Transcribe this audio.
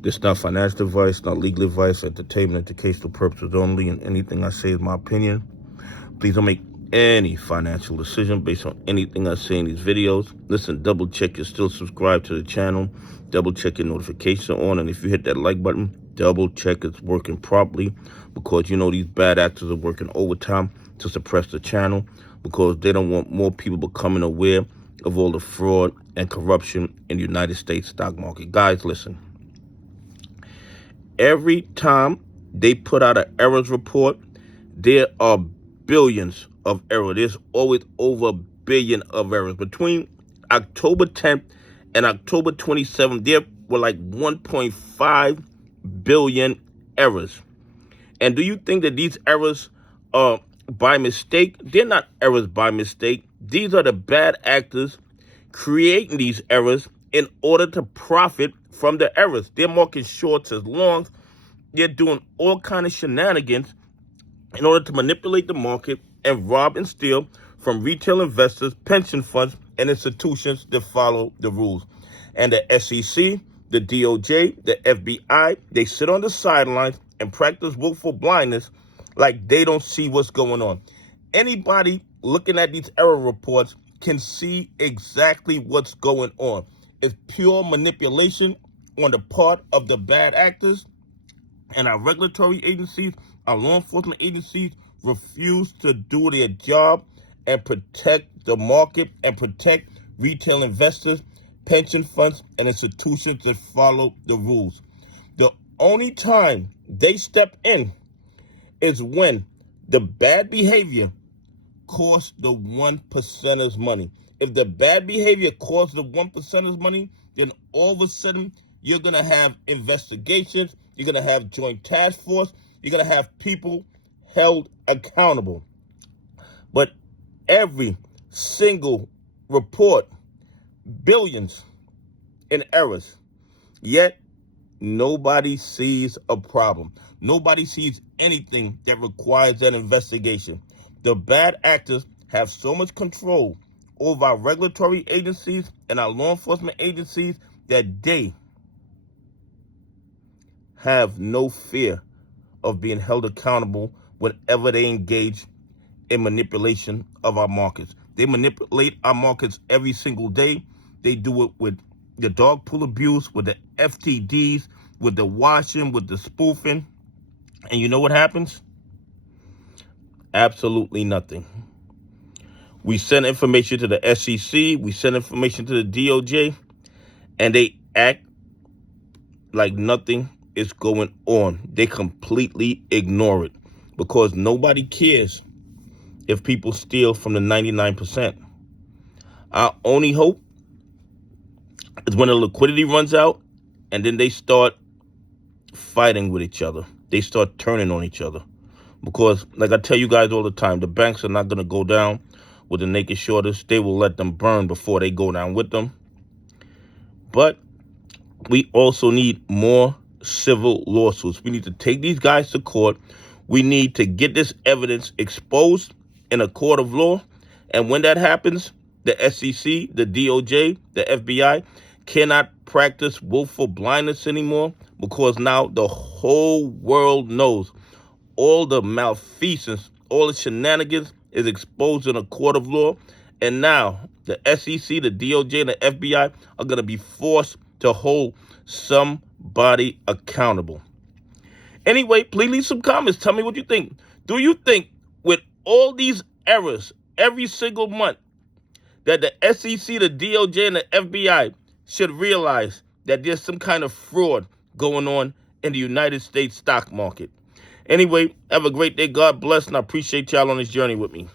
This is not financial advice, not legal advice, entertainment, educational purposes only, and anything I say is my opinion. Please don't make any financial decision based on anything I say in these videos. Listen, double check you're still subscribed to the channel. Double check your notification on, and if you hit that like button, double check it's working properly, because you know these bad actors are working overtime to suppress the channel, because they don't want more people becoming aware of all the fraud and corruption in the United States stock market. Guys, listen. Every time they put out an errors report, there are billions of errors. There's always over a billion of errors. Between October 10th and October 27th, there were like 1.5 billion errors. And do you think that these errors are by mistake? They're not errors by mistake. These are the bad actors creating these errors in order to profit from the errors. They're marking shorts as longs. They're doing all kind of shenanigans in order to manipulate the market and rob and steal from retail investors, pension funds, and institutions that follow the rules. And the SEC, the DOJ, the FBI, they sit on the sidelines and practice willful blindness like they don't see what's going on. Anybody looking at these error reports can see exactly what's going on. It's pure manipulation on the part of the bad actors, and our regulatory agencies, our law enforcement agencies refuse to do their job and protect the market and protect retail investors, pension funds, and institutions that follow the rules. The only time they step in is when the bad behavior costs the 1%ers money. If the bad behavior costs the 1%ers money, then all of a sudden you're going to have investigations, you're going to have joint task force, you're going to have people held accountable. But every single report, billions in errors, yet nobody sees a problem. Nobody sees anything that requires that investigation. The bad actors have so much control over our regulatory agencies and our law enforcement agencies that they have no fear of being held accountable whenever they engage in manipulation of our markets. They manipulate our markets every single day. They do it with the dog pool abuse, with the FTDs, with the washing, with the spoofing. And you know what happens? Absolutely nothing. We send information to the SEC, we send information to the DOJ, and they act like nothing is going on. They completely ignore it because nobody cares if people steal from the 99%. Our only hope is when the liquidity runs out and then they start fighting with each other. They start turning on each other. Because, like I tell you guys all the time, the banks are not going to go down with the naked shorters. They will let them burn before they go down with them. But we also need more civil lawsuits. We need to take these guys to court. We need to get this evidence exposed in a court of law. And when that happens, the SEC, the DOJ, the FBI cannot practice willful blindness anymore, because now the whole world knows all the malfeasance, all the shenanigans is exposed in a court of law. And now the SEC, the DOJ, and the FBI are going to be forced to hold somebody accountable. Anyway, please leave some comments. Tell me what you think. Do you think with all these errors every single month that the SEC, the DOJ, and the FBI should realize that there's some kind of fraud going on in the United States stock market? Anyway, have a great day. God bless, and I appreciate y'all on this journey with me.